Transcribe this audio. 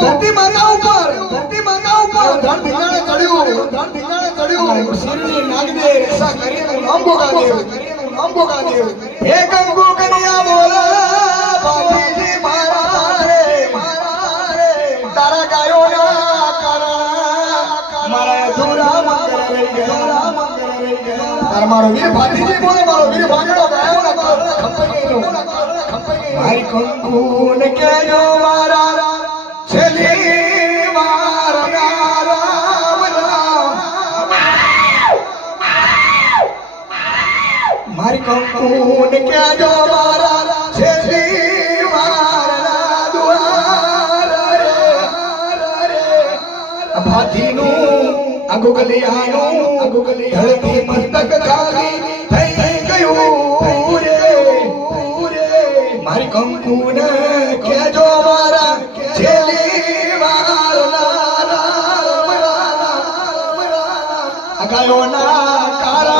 ધરતી માતા ઉપર ધન ધીંગાણે ચડ્યું શિરની નાગદે રક્ષા કરીને અંબોગા દેવ હે કંકુ કન્યા બોલા ભાતીજી મારા રે તારા ગાયો ના કરા મારા અધૂરા મંગળ રહી ગયા તાર મારો વીર ભાતીજી બોલે મારો વીર ભાગડો ગાયો ના ખંપાઈ ગયો મારી કંકુ ને કેજો મારા છેલી મારા રામ રામ મારી કંકુ ને કેજો મારા છેલી મારા દ્વાર રે ભાતીનું અગુગલિયાનું ધરતી મસ્તક ખાલી થઈ ગયું રે મારી કંકુ ને કેજો મારા છેલી મારા રામ રામ ગાયો ના કારા